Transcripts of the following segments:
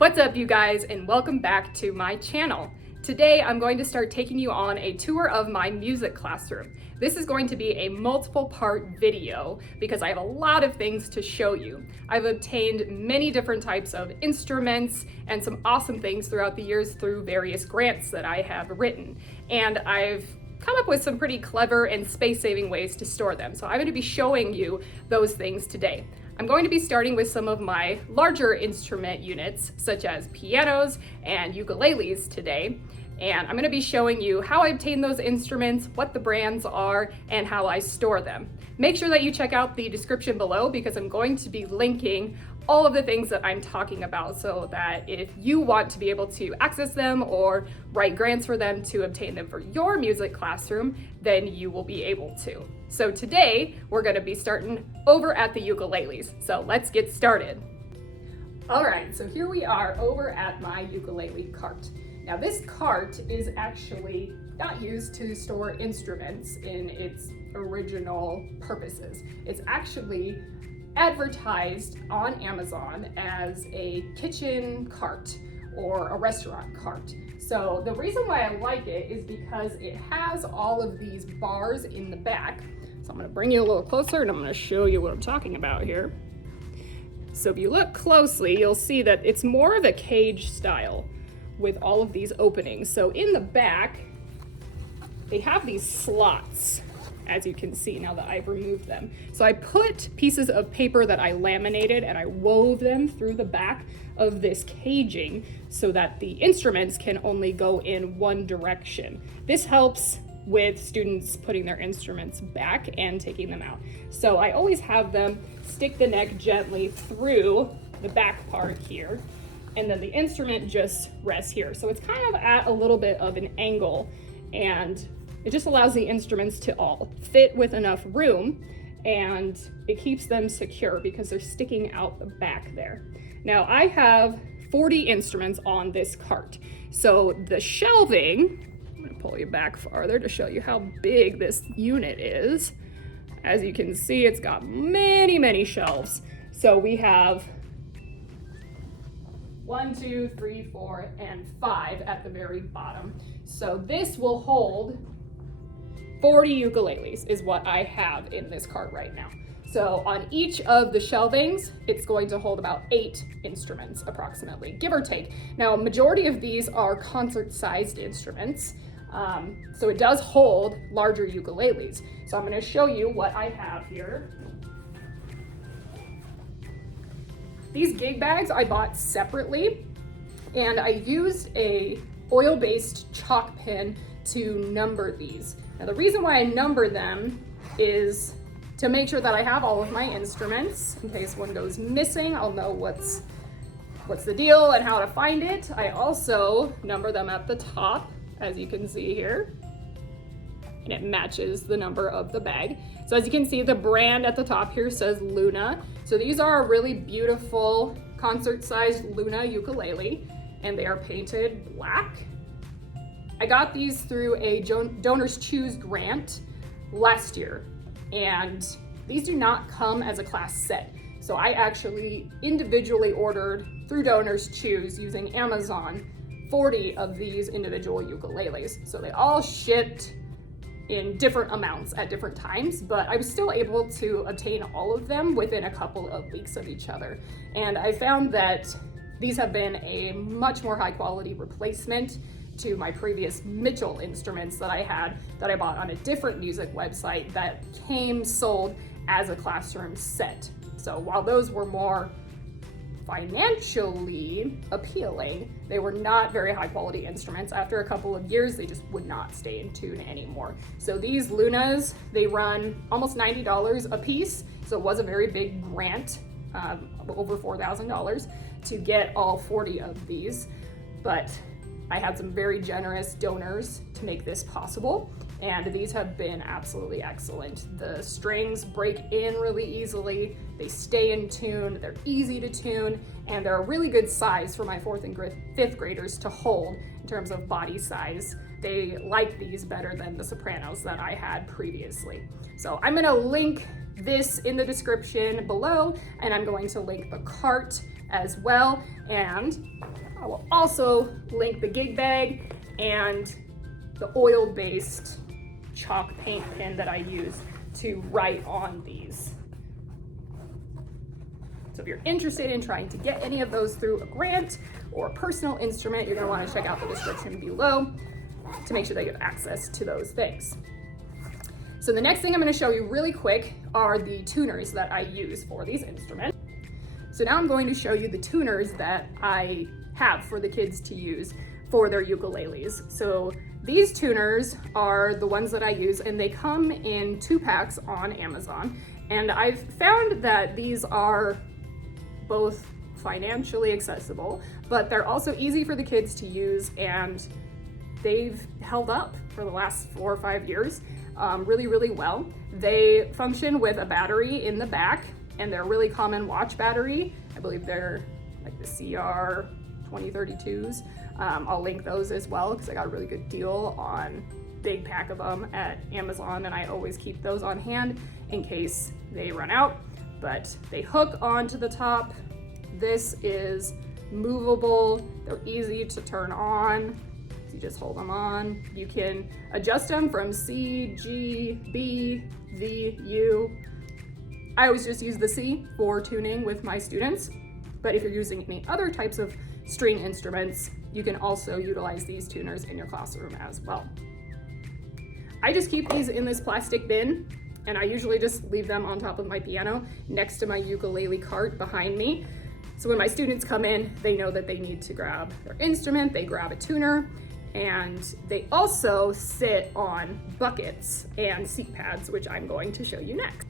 What's up, you guys, and welcome back to my channel. Today I'm going to start taking you on a tour of my music classroom. This is going to be a multiple part video because I have a lot of things to show you. I've obtained many different types of instruments and some awesome things throughout the years through various grants that I have written. And I've come up with some pretty clever and space-saving ways to store them. So I'm going to be showing you those things today. I'm going to be starting with some of my larger instrument units, such as pianos and ukuleles today. And I'm going to be showing you how I obtain those instruments, what the brands are, and how I store them. Make sure that you check out the description below because I'm going to be linking all of the things that I'm talking about so that if you want to be able to access them or write grants for them to obtain them for your music classroom, then you will be able to. So today we're going to be starting over at the ukuleles. So let's get started. All right, so here we are over at my ukulele cart. Now this cart is actually not used to store instruments in its original purposes. It's actually advertised on Amazon as a kitchen cart or a restaurant cart. So the reason why I like it is because it has all of these bars in the back. So I'm going to bring you a little closer and I'm going to show you what I'm talking about here. So if you look closely, you'll see that it's more of a cage style with all of these openings. So in the back, they have these slots, as you can see now that I've removed them. So I put pieces of paper that I laminated and I wove them through the back of this caging so that the instruments can only go in one direction. This helps with students putting their instruments back and taking them out. So I always have them stick the neck gently through the back part here, and then the instrument just rests here. So it's kind of at a little bit of an angle, and it just allows the instruments to all fit with enough room, and it keeps them secure because they're sticking out the back there. Now I have 40 instruments on this cart. So the shelving, I'm gonna pull you back farther to show you how big this unit is. As you can see, it's got many, many shelves. So we have 1, 2, 3, 4, and 5 at the very bottom. So this will hold 40 ukuleles is what I have in this cart right now. So on each of the shelvings, it's going to hold about 8 instruments approximately, give or take. Now, a majority of these are concert-sized instruments, so it does hold larger ukuleles. So I'm going to show you what I have here. These gig bags I bought separately, and I used a oil-based chalk pen to number these. Now the reason why I number them is to make sure that I have all of my instruments. In case one goes missing, I'll know what's the deal and how to find it. I also number them at the top, as you can see here, and it matches the number of the bag. So as you can see, the brand at the top here says Luna. So these are a really beautiful concert-sized Luna ukulele, and they are painted black. I got these through a Donors Choose grant last year, and these do not come as a class set. So I actually individually ordered through Donors Choose using Amazon 40 of these individual ukuleles. So they all shipped in different amounts at different times, but I was still able to obtain all of them within a couple of weeks of each other. And I found that these have been a much more high quality replacement to my previous Mitchell instruments that I bought on a different music website that came sold as a classroom set. So while those were more financially appealing, they were not very high quality instruments. After a couple of years, they just would not stay in tune anymore. So these Lunas, they run almost $90 a piece. So it was a very big grant, over $4,000 to get all 40 of these. But I had some very generous donors to make this possible, and these have been absolutely excellent. The strings break in really easily, they stay in tune, they're easy to tune, and they're a really good size for my 4th and 5th graders to hold in terms of body size. They like these better than the sopranos that I had previously. So I'm gonna link this in the description below, and I'm going to link the cart as well. And I will also link the gig bag and the oil-based chalk paint pen that I use to write on these. So if you're interested in trying to get any of those through a grant or a personal instrument, you're going to want to check out the description below to make sure that you have access to those things. So the next thing I'm going to show you really quick are the tuners that I use for these instruments. So now I'm going to show you the tuners that I have for the kids to use for their ukuleles. So these tuners are the ones that I use, and they come in 2 packs on Amazon. And I've found that these are both financially accessible, but they're also easy for the kids to use, and they've held up for the last 4 or 5 years really, really well. They function with a battery in the back, and they're a really common watch battery. I believe they're like the CR 2032s. I'll link those as well because I got a really good deal on big pack of them at Amazon, and I always keep those on hand in case they run out. But they hook onto the top. This is movable. They're easy to turn on. So you just hold them on. You can adjust them from C, G, B, V, U. I always just use the C for tuning with my students. But if you're using any other types of string instruments, you can also utilize these tuners in your classroom as well. I just keep these in this plastic bin, and I usually just leave them on top of my piano next to my ukulele cart behind me. So when my students come in, they know that they need to grab their instrument, they grab a tuner, and they also sit on buckets and seat pads, which I'm going to show you next.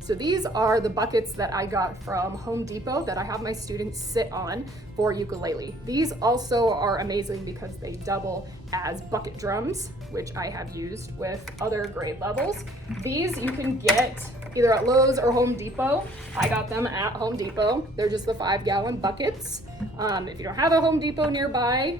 So these are the buckets that I got from Home Depot that I have my students sit on for ukulele. These also are amazing because they double as bucket drums, which I have used with other grade levels. These you can get either at Lowe's or Home Depot. I got them at Home Depot. They're just the 5-gallon buckets. If you don't have a Home Depot nearby,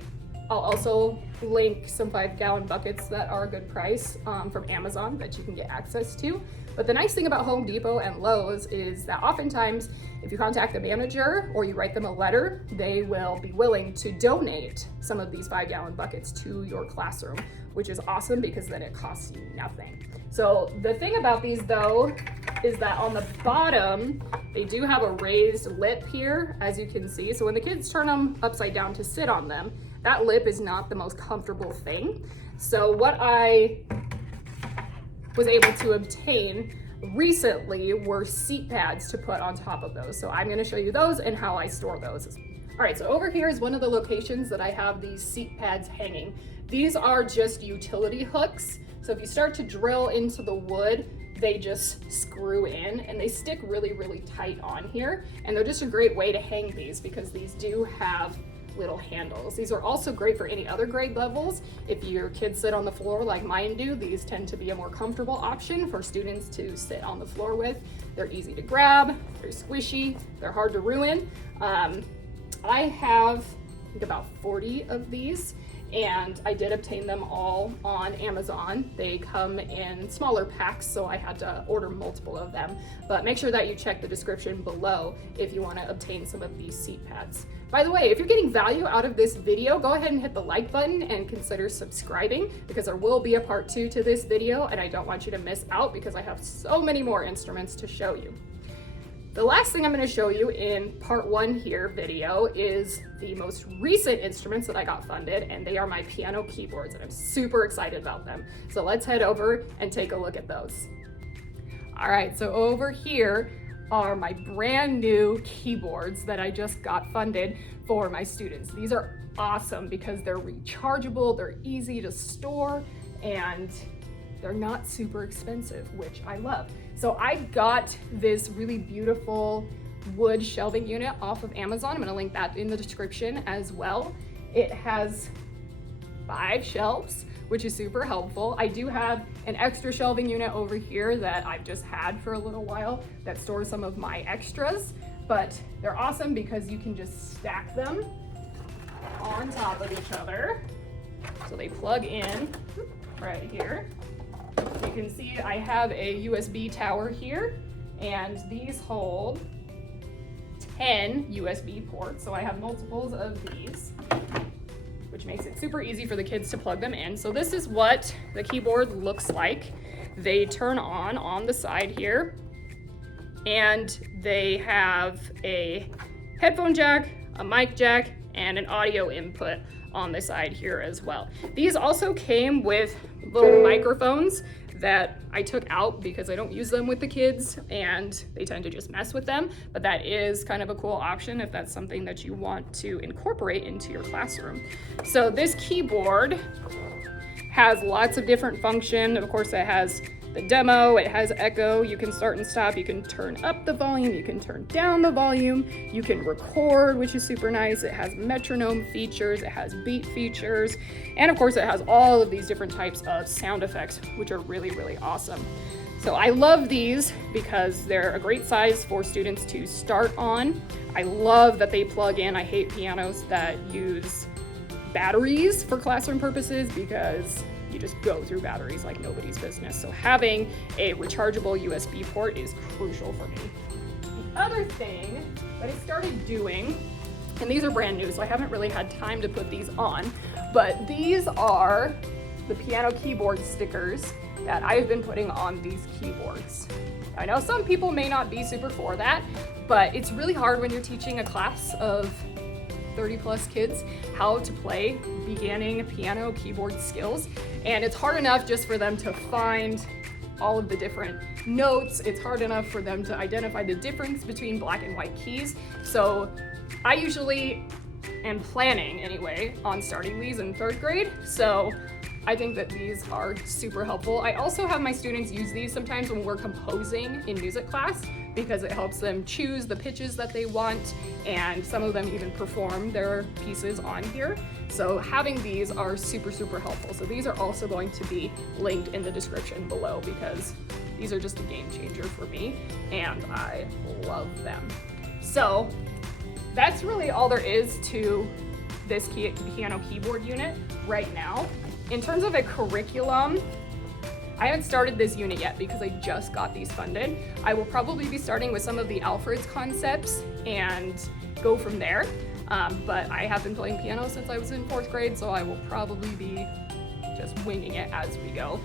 I'll also link some 5-gallon buckets that are a good price from Amazon that you can get access to. But the nice thing about Home Depot and Lowe's is that oftentimes if you contact the manager or you write them a letter, they will be willing to donate some of these 5-gallon buckets to your classroom, which is awesome because then it costs you nothing. So the thing about these though is that on the bottom, they do have a raised lip here, as you can see. So when the kids turn them upside down to sit on them, that lip is not the most comfortable thing. So what I was able to obtain recently were seat pads to put on top of those. So I'm gonna show you those and how I store those. All right, so over here is one of the locations that I have these seat pads hanging. These are just utility hooks. So if you start to drill into the wood, they just screw in and they stick really, really tight on here. And they're just a great way to hang these because these do have little handles. These are also great for any other grade levels. If your kids sit on the floor like mine do, these tend to be a more comfortable option for students to sit on the floor with. They're easy to grab, they're squishy, they're hard to ruin. I have, I think, about 40 of these, and I did obtain them all on Amazon. They come in smaller packs, so I had to order multiple of them. But make sure that you check the description below if you want to obtain some of these seat pads. By the way, if you're getting value out of this video, go ahead and hit the like button and consider subscribing because there will be a part 2 to this video, and I don't want you to miss out because I have so many more instruments to show you. The last thing I'm going to show you in part 1 here video is the most recent instruments that I got funded, and they are my piano keyboards, and I'm super excited about them. So let's head over and take a look at those. All right, so over here are my brand new keyboards that I just got funded for my students. These are awesome because they're rechargeable, they're easy to store, and they're not super expensive, which I love. So I got this really beautiful wood shelving unit off of Amazon. I'm gonna link that in the description as well. It has 5 shelves, which is super helpful. I do have an extra shelving unit over here that I've just had for a little while that stores some of my extras, but they're awesome because you can just stack them on top of each other. So they plug in right here. You can see I have a USB tower here, and these hold 10 USB ports, so I have multiples of these, which makes it super easy for the kids to plug them in. So this is what the keyboard looks like. They turn on the side here, and they have a headphone jack, a mic jack, and an audio input on the side here as well. These also came with little microphones that I took out because I don't use them with the kids and they tend to just mess with them, but that is kind of a cool option if that's something that you want to incorporate into your classroom. So this keyboard has lots of different function. Of course, it has the demo, it has echo, you can start and stop, you can turn up the volume, you can turn down the volume, you can record, which is super nice. It has metronome features, it has beat features, and of course it has all of these different types of sound effects, which are really, really awesome. So I love these because they're a great size for students to start on. I love that they plug in. I hate pianos that use batteries for classroom purposes because you just go through batteries like nobody's business. So having a rechargeable USB port is crucial for me. The other thing that I started doing, and these are brand new, so I haven't really had time to put these on, but these are the piano keyboard stickers that I've been putting on these keyboards. I know some people may not be super for that, but it's really hard when you're teaching a class of 30 plus kids how to play beginning piano keyboard skills. And it's hard enough just for them to find all of the different notes. It's hard enough for them to identify the difference between black and white keys. So I usually am planning anyway on starting these in 3rd grade. So I think that these are super helpful. I also have my students use these sometimes when we're composing in music class because it helps them choose the pitches that they want, and some of them even perform their pieces on here. So having these are super, super helpful. So these are also going to be linked in the description below because these are just a game changer for me and I love them. So that's really all there is to this piano keyboard unit right now. In terms of a curriculum, I haven't started this unit yet because I just got these funded. I will probably be starting with some of the Alfred's concepts and go from there. But I have been playing piano since I was in 4th grade, so I will probably be just winging it as we go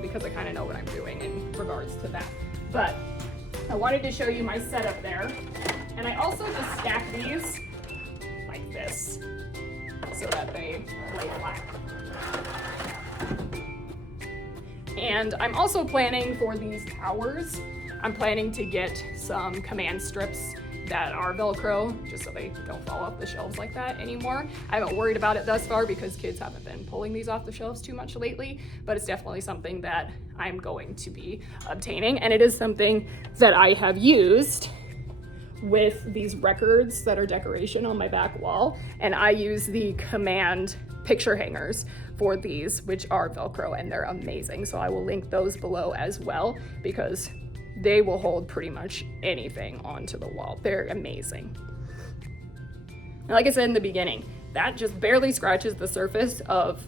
because I kind of know what I'm doing in regards to that. But I wanted to show you my setup there. And I also just stack these like this so that they lay flat. And I'm also planning for these towers. I'm planning to get some command strips that are Velcro, just so they don't fall off the shelves like that anymore. I haven't worried about it thus far because kids haven't been pulling these off the shelves too much lately, but it's definitely something that I'm going to be obtaining. And it is something that I have used with these records that are decoration on my back wall. And I use the command picture hangers for these, which are Velcro, and they're amazing. So I will link those below as well because they will hold pretty much anything onto the wall. They're amazing. And like I said in the beginning, that just barely scratches the surface of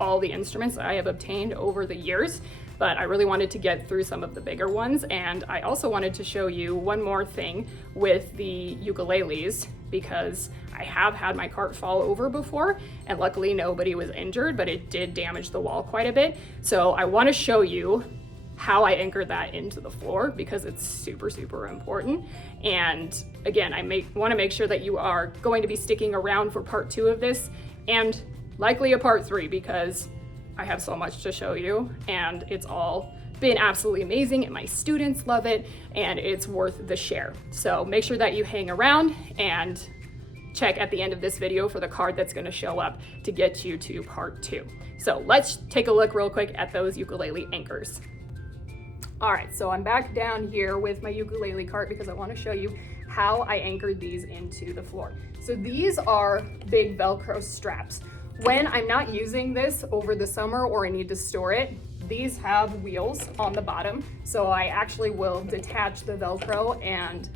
all the instruments that I have obtained over the years, but I really wanted to get through some of the bigger ones. And I also wanted to show you one more thing with the ukuleles because I have had my cart fall over before and luckily nobody was injured, but it did damage the wall quite a bit. So I want to show you how I anchored that into the floor because it's super, super important. And again, I want to make sure that you are going to be sticking around for part 2 of this and likely a part 3 because I have so much to show you and it's all been absolutely amazing and my students love it and it's worth the share. So make sure that you hang around and check at the end of this video for the card that's going to show up to get you to part 2. So let's take a look real quick at those ukulele anchors. All right, so I'm back down here with my ukulele cart because I want to show you how I anchored these into the floor. So these are big Velcro straps. When I'm not using this over the summer or I need to store it, these have wheels on the bottom. So I actually will detach the Velcro and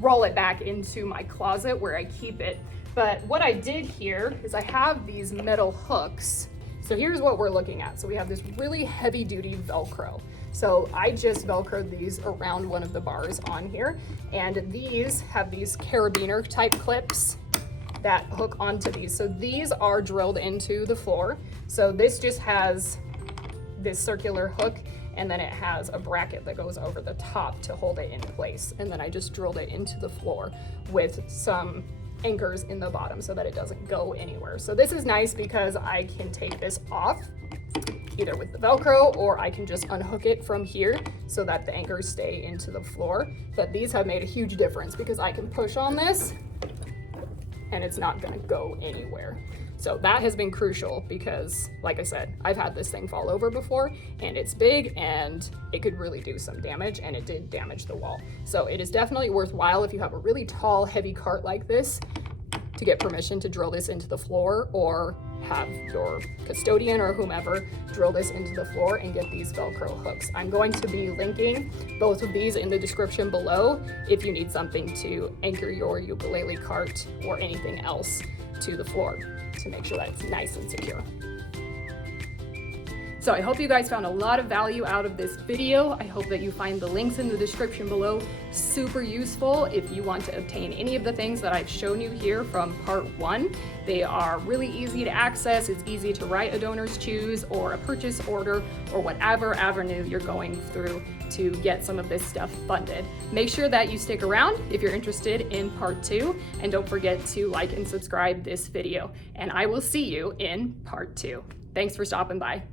roll it back into my closet where I keep it. But what I did here is I have these metal hooks. So here's what we're looking at. So we have this really heavy duty Velcro. So I just Velcroed these around one of the bars on here, and these have these carabiner type clips that hook onto these. So these are drilled into the floor. So this just has this circular hook, and then it has a bracket that goes over the top to hold it in place. And then I just drilled it into the floor with some anchors in the bottom so that it doesn't go anywhere. So this is nice because I can take this off either with the Velcro, or I can just unhook it from here so that the anchors stay into the floor. But these have made a huge difference because I can push on this and it's not gonna go anywhere. So that has been crucial because, like I said, I've had this thing fall over before, and it's big and it could really do some damage, and it did damage the wall. So it is definitely worthwhile if you have a really tall, heavy cart like this to get permission to drill this into the floor, or have your custodian or whomever drill this into the floor and get these Velcro hooks. I'm going to be linking both of these in the description below if you need something to anchor your ukulele cart or anything else to the floor to make sure that it's nice and secure. So I hope you guys found a lot of value out of this video. I hope that you find the links in the description below super useful if you want to obtain any of the things that I've shown you here from part 1. They are really easy to access. It's easy to write a donor's choose or a purchase order or whatever avenue you're going through to get some of this stuff funded. Make sure that you stick around if you're interested in part 2, and don't forget to like and subscribe this video. And I will see you in part 2. Thanks for stopping by.